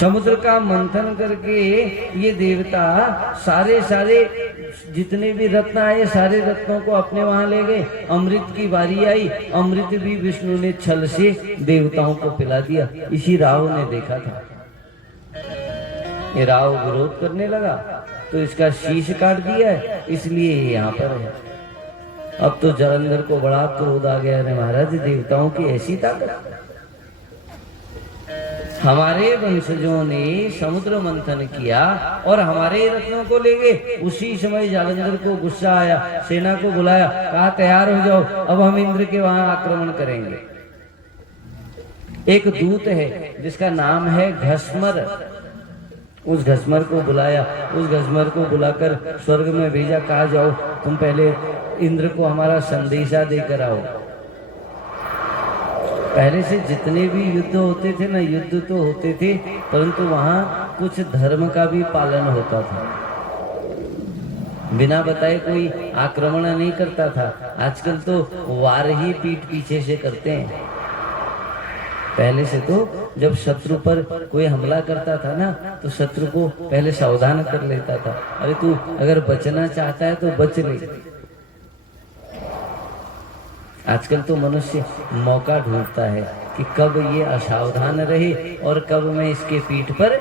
समुद्र का मंथन करके ये देवता सारे जितने भी रत्न आए सारे रत्नों को अपने वहां ले गए। अमृत की बारी आई, अमृत भी विष्णु ने छल से देवताओं को पिला दिया। इसी राहु ने देखा था। ये राहु विरोध करने लगा तो इसका शीश काट दिया है, इसलिए यहाँ पर है। अब तो जालंधर को बड़ा क्रोध आ गया। अरे महाराज, देवताओं की ऐसी ताकत! हमारे वंशजों ने समुद्र मंथन किया और हमारे रत्नों को ले गए। उसी समय जालंधर को गुस्सा आया, सेना को बुलाया, कहा तैयार हो जाओ, अब हम इंद्र के वहां आक्रमण करेंगे। एक दूत है जिसका नाम है घस्मर, उस घस्मर को बुलाया। उस घस्मर को बुलाकर स्वर्ग में भेजा, कहा जाओ तुम पहले इंद्र को हमारा संदेशा देकर आओ। पहले से जितने भी युद्ध होते थे ना, युद्ध तो होते थे परंतु वहां कुछ धर्म का भी पालन होता था। बिना बताए कोई आक्रमण नहीं करता था। आजकल तो वार ही पीठ पीछे से करते हैं। पहले से तो जब शत्रु पर कोई हमला करता था ना, तो शत्रु को पहले सावधान कर लेता था। अरे तू अगर बचना चाहता है तो बच ले। आजकल तो मनुष्य मौका ढूंढता है कि कब ये असावधान रहे और कब मैं इसके पीठ पर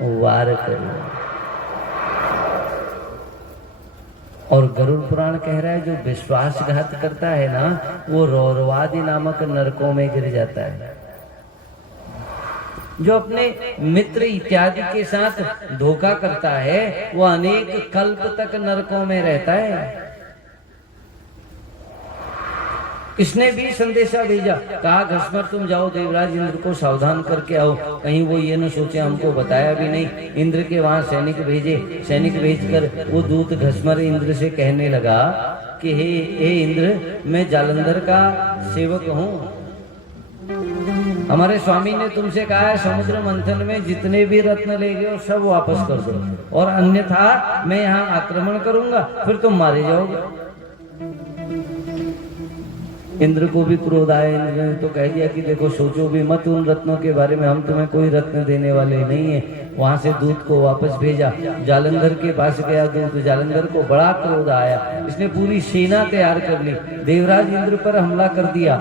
वार करूं। और गरुड़ पुराण कह रहा है जो विश्वासघात करता है ना, वो रौरवादी नामक नरकों में गिर जाता है। जो अपने मित्र इत्यादि के साथ धोखा करता है वो अनेक कल्प तक नरकों में रहता है। इसने भी संदेशा भेजा, कहा घस्मर तुम जाओ देवराज इंद्र को सावधान करके आओ, कहीं वो ये न सोचे हमको बताया भी नहीं। इंद्र के वहां सैनिक भेजे। सैनिक भेजकर वो दूत घस्मर इंद्र से कहने लगा कि हे इंद्र, मैं जालंधर का सेवक हूँ। हमारे स्वामी ने तुमसे कहा है समुद्र मंथन में जितने भी रत्न ले गए सब वापस कर दो, और अन्यथा मैं यहाँ आक्रमण करूंगा, फिर तुम मारे जाओगे। इंद्र को भी क्रोध आया। इंद्र ने तो कह दिया कि देखो सोचो भी मत उन रत्नों के बारे में, हम तुम्हें कोई रत्न देने वाले नहीं है। वहां से दूत को वापस भेजा। जालंधर के पास गया दूत। जालंधर को बड़ा क्रोध आया। इसने पूरी सेना तैयार कर ली, देवराज इंद्र पर हमला कर दिया।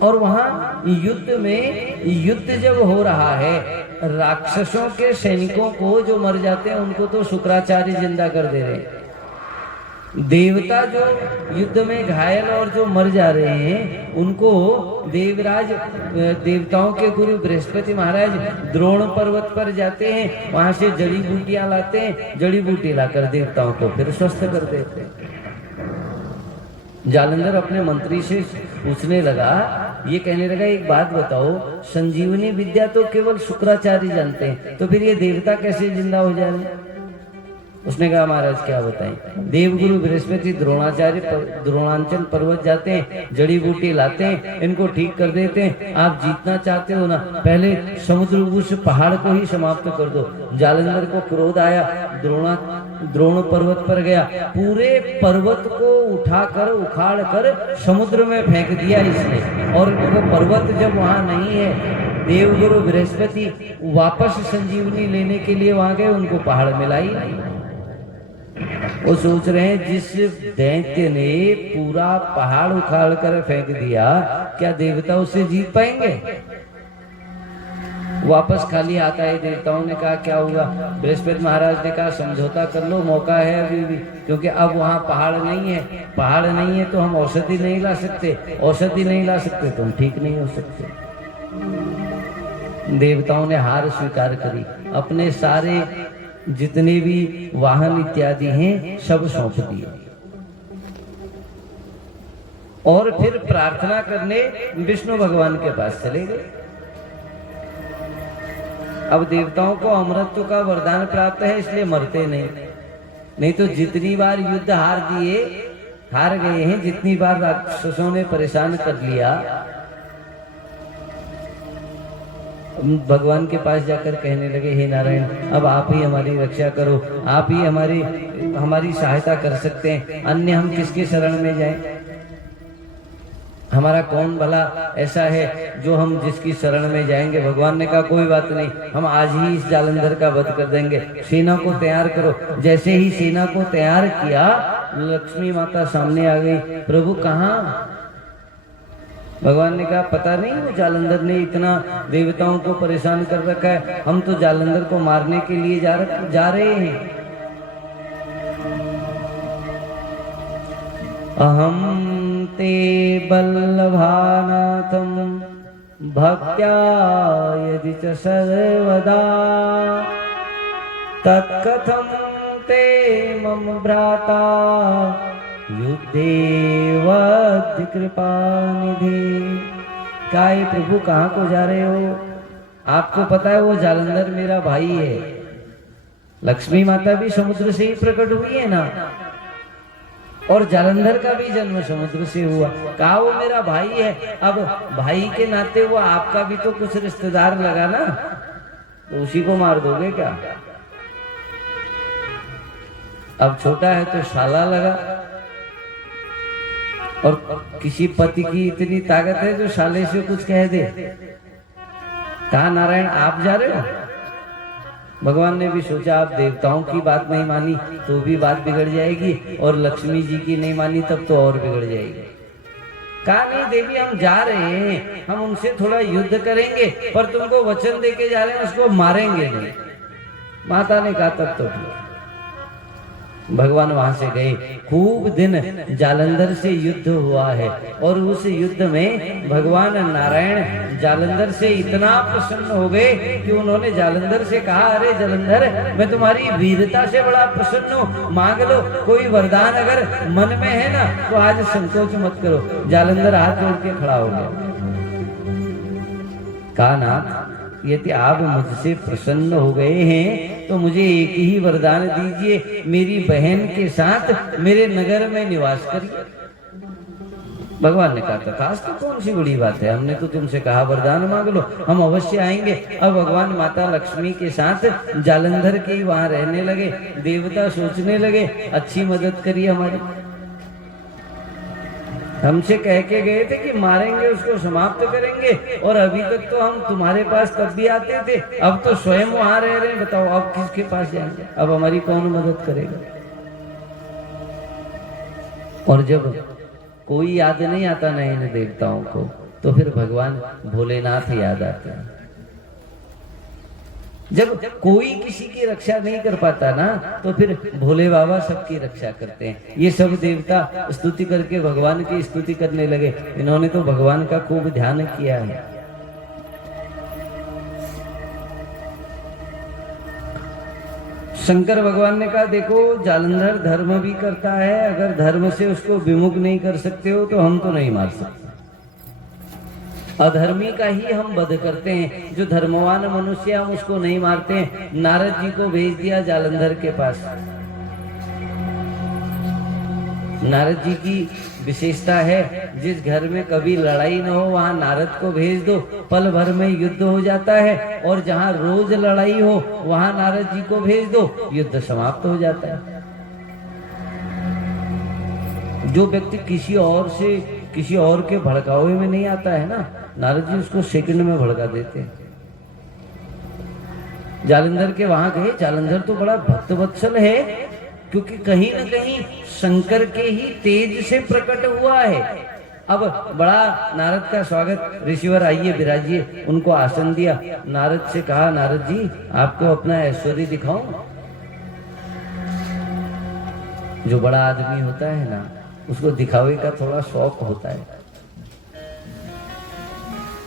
और वहां युद्ध जब हो रहा है, राक्षसों के सैनिकों को जो मर जाते हैं उनको तो शुक्राचार्य जिंदा कर दे रहे हैं। देवता जो युद्ध में घायल और जो मर जा रहे हैं उनको देवताओं के गुरु बृहस्पति महाराज द्रोण पर्वत पर जाते हैं, वहां से जड़ी बूटियां लाते हैं। जड़ी बूटी लाकर देवताओं को फिर स्वस्थ कर देते हैं। जालंधर अपने मंत्री से पूछने लगा, ये कहने लगा एक बात बताओ, संजीवनी विद्या तो केवल शुक्राचार्य जानते हैं, तो फिर ये देवता कैसे जिंदा हो जा रहे? उसने कहा महाराज क्या बताएं, देवगुरु बृहस्पति द्रोणांचल पर्वत जाते हैं, जड़ी बूटी लाते हैं, इनको ठीक कर देते हैं। आप जीतना चाहते हो ना, पहले समुद्र उस पहाड़ को ही समाप्त कर दो। जालंधर को क्रोध आया, द्रोण पर्वत पर गया, पूरे पर्वत को उठाकर उखाड़ कर समुद्र में फेंक दिया इसने। और वो पर्वत जब वहां नहीं है, देवगुरु बृहस्पति वापस संजीवनी लेने के लिए वहां गए, उनको पहाड़ मिला ही नहीं। वो सोच रहे हैं जिस दैत्य ने पूरा पहाड़ उखाड़ कर फेंक दिया, क्या देवता उससे जीत पाएंगे? वापस खाली आता है। देवताओं ने कहा क्या होगा? बृहस्पति महाराज ने कहा समझौता कर लो, मौका है अभी भी, क्योंकि अब वहां पहाड़ नहीं है। पहाड़ नहीं है तो हम औषधि नहीं ला सकते, औषधि नहीं ला सकते तो हम ठीक नहीं हो सकते। देवताओं ने हार स्वीकार करी, अपने सारे जितने भी वाहन इत्यादि हैं सब सौंप दिए और फिर प्रार्थना करने विष्णु भगवान के पास चले गए। अब देवताओं को अमरत्व का वरदान प्राप्त है, इसलिए मरते नहीं तो जितनी बार युद्ध हार गए हैं, जितनी बार राक्षसों ने परेशान कर लिया, भगवान के पास जाकर कहने लगे हे नारायण, अब आप ही हमारी रक्षा करो, आप ही हमारी सहायता कर सकते हैं, अन्य हम किसके शरण में जाएं? हमारा कौन भला ऐसा है जो हम जिसकी शरण में जाएंगे। भगवान ने कहा कोई बात नहीं, हम आज ही इस जालंधर का वध कर देंगे, सेना को तैयार करो। जैसे ही सेना को तैयार किया, लक्ष्मी माता सामने आ गई। प्रभु कहाँ? भगवान ने कहा पता नहीं, वो जालंधर ने इतना देवताओं को परेशान कर रखा है, हम तो जालंधर को मारने के लिए जा रहे हैं। अहम ते बल्लभानाथम भक्त्या यदि च सर्वदा तत्कथम ते मम भ्राता युद्धेवद् कृपानिधे। काय प्रभु कहाँ को जा रहे हो? आपको पता है वो जालंधर मेरा भाई है। लक्ष्मी माता भी समुद्र से ही प्रकट हुई है ना, और जालंधर का भी जन्म समुद्र से हुआ। कहा वो मेरा भाई है। अब भाई के नाते वो आपका भी तो कुछ रिश्तेदार लगा ना, तो उसी को मार दोगे क्या? अब छोटा है तो शाला लगा, और किसी पति की इतनी ताकत है जो साले से कुछ कह दे। कहा नारायण आप जा रहे हो? भगवान ने भी सोचा आप देवताओं की बात नहीं मानी तो भी बात बिगड़ जाएगी, और लक्ष्मी जी की नहीं मानी तब तो और बिगड़ जाएगी। कहा नहीं देवी हम जा रहे हैं, हम उनसे थोड़ा युद्ध करेंगे, पर तुमको वचन देके जा रहे हैं उसको मारेंगे नहीं। माता ने कहा तब तो ठीक। भगवान वहां से गए। खूब दिन जालंधर से युद्ध हुआ है, और उस युद्ध में भगवान नारायण जालंधर से इतना प्रसन्न हो गए कि उन्होंने जालंधर से कहा अरे जालंधर मैं तुम्हारी वीरता से बड़ा प्रसन्न हूँ, मांग लो कोई वरदान अगर मन में है ना तो आज संकोच मत करो। जालंधर हाथ जोड़ के खड़ा हो गया। कहा नाथ यदि आप मुझसे प्रसन्न हो गए हैं तो मुझे एक ही वरदान दीजिए, मेरी बहन के साथ मेरे नगर में निवास करिए। भगवान ने कहा तथास्तु, तो कौन सी बड़ी बात है, हमने तो तुमसे कहा वरदान मांग लो, हम अवश्य आएंगे। अब भगवान माता लक्ष्मी के साथ जालंधर के वहां रहने लगे। देवता सोचने लगे अच्छी मदद करिए हमारी। हमसे कह के गए थे कि मारेंगे उसको, समाप्त करेंगे, और अभी तक तो हम तुम्हारे पास तब भी आते थे, अब तो स्वयं वहां रह रहे हैं। बताओ अब किसके पास जाएंगे? अब हमारी कौन मदद करेगा? और जब कोई याद नहीं आता ना इन देवताओं को, तो फिर भगवान भोलेनाथ याद आते हैं। जब कोई किसी की रक्षा नहीं कर पाता ना, तो फिर भोले बाबा सबकी रक्षा करते हैं। ये सब देवता स्तुति करके भगवान की स्तुति करने लगे। इन्होंने तो भगवान का खूब ध्यान किया है। शंकर भगवान ने कहा देखो जालंधर धर्म भी करता है, अगर धर्म से उसको विमुख नहीं कर सकते हो तो हम तो नहीं मार सकते। अधर्मी का ही हम वध करते हैं, जो धर्मवान मनुष्य हम उसको नहीं मारते हैं। नारद जी को भेज दिया जालंधर के पास। नारद जी की विशेषता है जिस घर में कभी लड़ाई न हो वहां नारद को भेज दो, पल भर में युद्ध हो जाता है, और जहां रोज लड़ाई हो वहां नारद जी को भेज दो, युद्ध समाप्त हो जाता है। जो व्यक्ति किसी और के भड़कावे में नहीं आता है ना, नारद जी उसको सेकंड में भड़का देते हैं। जालंधर के वहां गए। जालंधर तो बड़ा भक्तवत्सल है, क्योंकि कहीं न कहीं शंकर के ही तेज से प्रकट हुआ है। अब बड़ा नारद का स्वागत, ऋषिवर आइए विराजिए, उनको आसन दिया। नारद से कहा नारद जी आपको अपना ऐश्वर्य दिखाऊं? जो बड़ा आदमी होता है ना उसको दिखावे का थोड़ा शौक होता है।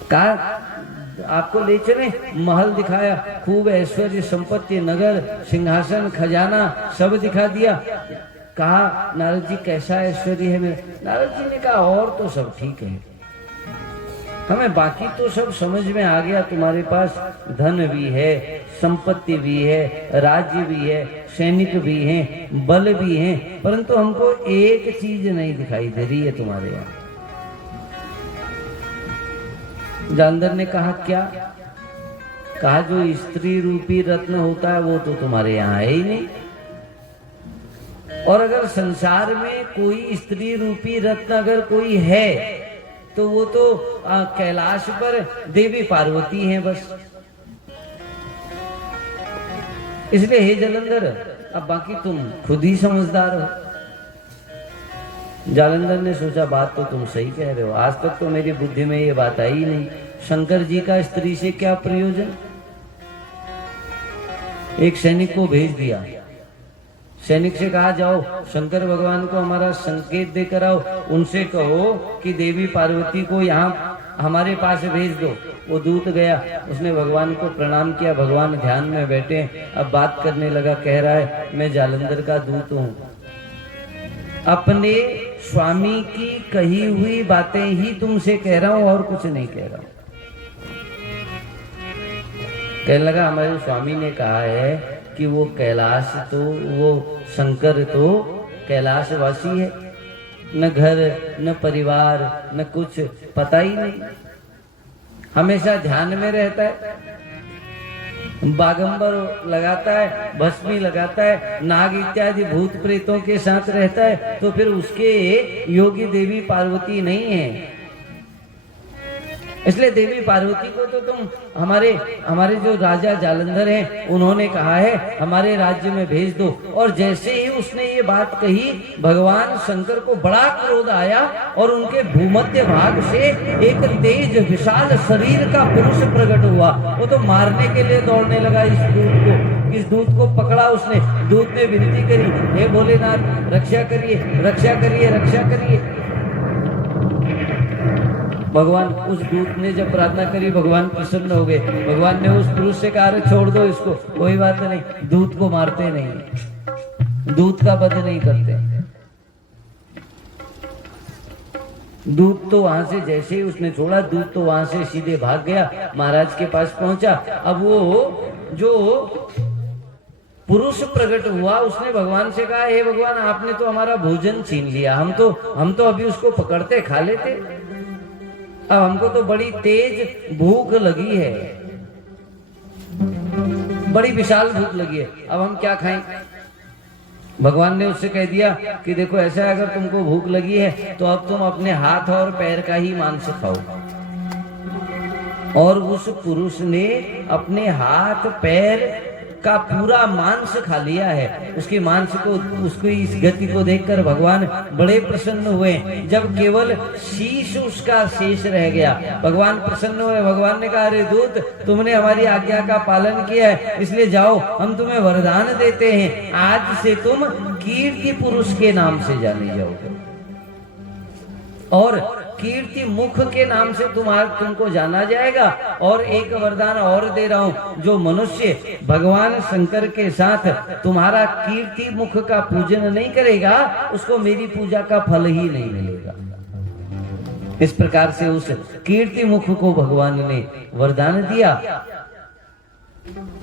कहा आपको ले चले, महल दिखाया, खूब ऐश्वर्य संपत्ति, नगर, सिंहासन, खजाना सब दिखा दिया। कहा नारद जी कैसा ऐश्वर्य है मेरे? नारद जी ने कहा और तो सब ठीक है, हमें बाकी तो सब समझ में आ गया। तुम्हारे पास धन भी है, संपत्ति भी है, राज्य भी है, सैनिक भी हैं, बल भी हैं, परंतु हमको एक चीज नहीं दिखाई दे रही है तुम्हारे यहाँ। जालंधर ने कहा क्या? कहा जो स्त्री रूपी रत्न होता है वो तो तुम्हारे यहाँ है ही नहीं, और अगर संसार में कोई स्त्री रूपी रत्न अगर कोई है तो वो तो कैलाश पर देवी पार्वती हैं बस। इसलिए हे जालंधर, अब बाकी तुम खुद ही समझदार हो। जालंधर ने सोचा बात तो तुम सही कह रहे हो, आज तक तो मेरी बुद्धि में ये बात आई नहीं, शंकर जी का स्त्री से क्या प्रयोजन। एक सैनिक को भेज दिया, सैनिक से कहा जाओ शंकर भगवान को हमारा संकेत देकर आओ, उनसे कहो कि देवी पार्वती को यहाँ हमारे पास भेज दो। वो दूत गया, उसने भगवान को प्रणाम किया, भगवान ध्यान में बैठे, अब बात करने लगा, कह रहा है मैं जालंधर का दूत हूँ, अपने स्वामी की कही हुई बातें ही तुमसे कह रहा हूं और कुछ नहीं कह रहा हूं। कहने लगा हमारे स्वामी ने कहा है कि वो कैलाश तो वो शंकर तो कैलाशवासी है, न घर न परिवार न कुछ, पता ही नहीं, हमेशा ध्यान में रहता है, बागंबर लगाता है, भस्मी लगाता है, नाग इत्यादि भूत प्रेतों के साथ रहता है, तो फिर उसके योगी देवी पार्वती नहीं है। इसलिए देवी पार्वती को तो तुम हमारे जो राजा जालंधर हैं उन्होंने कहा है हमारे राज्य में भेज दो। और जैसे ही उसने ये बात कही, भगवान शंकर को बड़ा क्रोध आया और उनके भूमध्य भाग से एक तेज विशाल शरीर का पुरुष प्रकट हुआ। वो तो मारने के लिए दौड़ने लगा इस दूत को। इस दूत को पकड़ा उसने, दूत ने विनती करी, हे भोलेनाथ रक्षा करिए, रक्षा करिए, रक्षा करिए। भगवान, उस दूत ने जब प्रार्थना करी भगवान प्रसन्न हो गए। भगवान ने उस पुरुष से कहा छोड़ दो इसको, कोई बात नहीं, दूत को मारते नहीं, दूत का वध नहीं करते। दूत तो वहां से जैसे ही उसने छोड़ा, दूत तो वहां से सीधे भाग गया, महाराज के पास पहुंचा। अब वो जो पुरुष प्रकट हुआ उसने भगवान से कहा, हे भगवान आपने तो हमारा भोजन छीन लिया, हम तो अभी उसको पकड़ते खा लेते, अब हमको तो बड़ी तेज भूख लगी है, बड़ी विशाल भूख लगी है, अब हम क्या खाएं। भगवान ने उससे कह दिया कि देखो ऐसा है, अगर तुमको भूख लगी है तो अब तुम अपने हाथ और पैर का ही मांस खाओ। और उस पुरुष ने अपने हाथ पैर का पूरा मांस खा लिया है। उसके मांस को, उसकी इस गति को देखकर भगवान बड़े प्रसन्न हुए। जब केवल शीश उसका शेष रह गया, भगवान प्रसन्न हुए। भगवान ने कहा, अरे दूत, तुमने हमारी आज्ञा का पालन किया है, इसलिए जाओ, हम तुम्हें वरदान देते हैं, आज से तुम कीर्ति पुरुष के नाम से जाने जाओगे और कीर्ति मुख के नाम से तुमको जाना जाएगा। और एक वरदान और दे रहा हूं, जो मनुष्य भगवान शंकर के साथ तुम्हारा कीर्ति मुख का पूजन नहीं करेगा, उसको मेरी पूजा का फल ही नहीं मिलेगा। इस प्रकार से उस कीर्ति मुख को भगवान ने वरदान दिया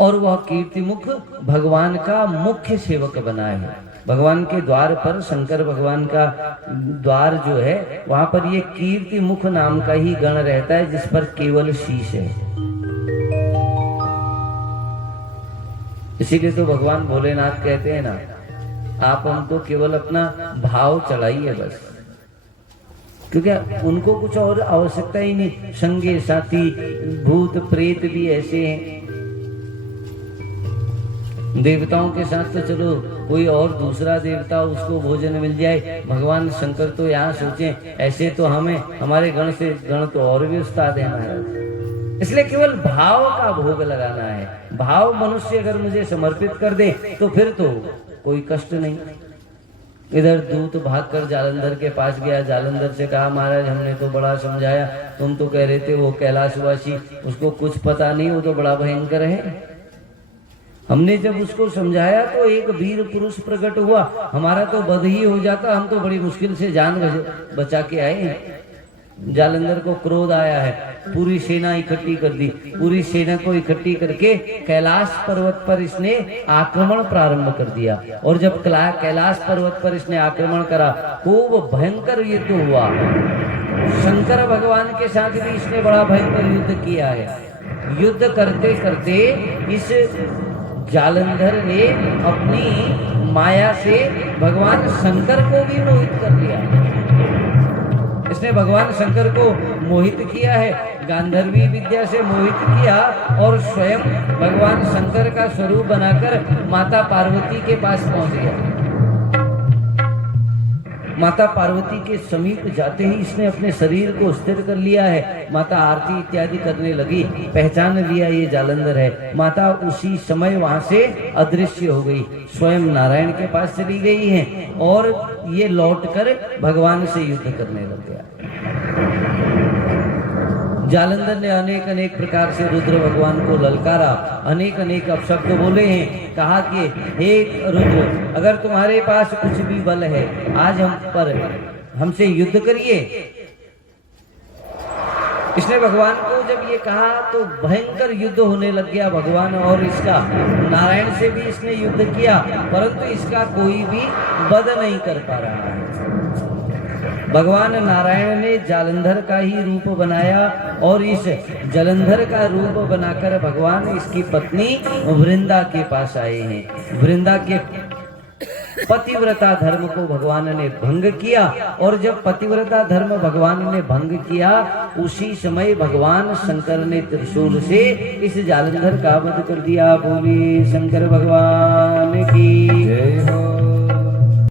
और वह कीर्ति मुख भगवान का मुख्य सेवक बना है। भगवान के द्वार पर, शंकर भगवान का द्वार जो है, वहां पर ये कीर्ति मुख नाम का ही गण रहता है, जिस पर केवल शीश है। इसीलिए तो भगवान भोलेनाथ कहते हैं ना, आप हमको केवल अपना भाव चढ़ाइए बस, क्योंकि उनको कुछ और आवश्यकता ही नहीं। संगे साथी भूत प्रेत भी ऐसे हैं, देवताओं के साथ तो चलो कोई और दूसरा देवता उसको भोजन मिल जाए, भगवान शंकर तो यहाँ सोचे, ऐसे तो हमारे गण से गण तो और भी उस्ताद है महाराज। इसलिए केवल भाव का भोग लगाना है। भाव मनुष्य अगर मुझे समर्पित कर दे तो फिर तो कोई कष्ट नहीं। इधर दूत भागकर जालंधर के पास गया, जालंधर से कहा, महाराज हमने तो बड़ा समझाया, तुम तो कह रहे थे वो कैलाशवासी, उसको कुछ पता नहीं, वो तो बड़ा भयंकर है। हमने जब उसको समझाया तो एक वीर पुरुष प्रकट हुआ, हमारा तो वध ही हो जाता, हम तो बड़ी मुश्किल से जान बचा के आए। जालंधर को क्रोध आया है, पूरी सेना इकट्ठी कर दी। पूरी सेना को इकट्ठी करके कैलाश पर्वत पर इसने आक्रमण प्रारंभ कर दिया। और जब कैलाश पर्वत पर इसने आक्रमण करा, खूब भयंकर युद्ध हुआ। शंकर भगवान के साथ भी इसने बड़ा भयंकर युद्ध किया है। युद्ध करते करते इस जालंधर ने अपनी माया से भगवान शंकर को भी मोहित कर लिया। इस उसने भगवान शंकर को मोहित किया है, गांधर्वी विद्या से मोहित किया और स्वयं भगवान शंकर का स्वरूप बनाकर माता पार्वती के पास पहुंच गया। माता पार्वती के समीप जाते ही इसने अपने शरीर को स्थिर कर लिया है। माता आरती इत्यादि करने लगी, पहचान लिया ये जालंधर है। माता उसी समय वहां से अदृश्य हो गई, स्वयं नारायण के पास चली गई है और ये लौटकर भगवान से युद्ध करने लग गया। जालंधर ने अनेक अनेक प्रकार से रुद्र भगवान को ललकारा, अनेक अनेक अपशब्द बोले हैं, कहा कि हे रुद्र, अगर तुम्हारे पास कुछ भी बल है आज हम पर हमसे युद्ध करिए। इसने भगवान को जब ये कहा तो भयंकर युद्ध होने लग गया भगवान और इसका। नारायण से भी इसने युद्ध किया परंतु इसका कोई भी वध नहीं कर पा रहा है। भगवान नारायण ने जालंधर का ही रूप बनाया और इस जलंधर का रूप बनाकर भगवान इसकी पत्नी वृंदा के पास आए हैं। वृंदा के पतिव्रता धर्म को भगवान ने भंग किया और जब पतिव्रता धर्म भगवान ने भंग किया उसी समय भगवान शंकर ने त्रिशूल से इस जालंधर का वध कर दिया। बोली शंकर भगवान की जय हो।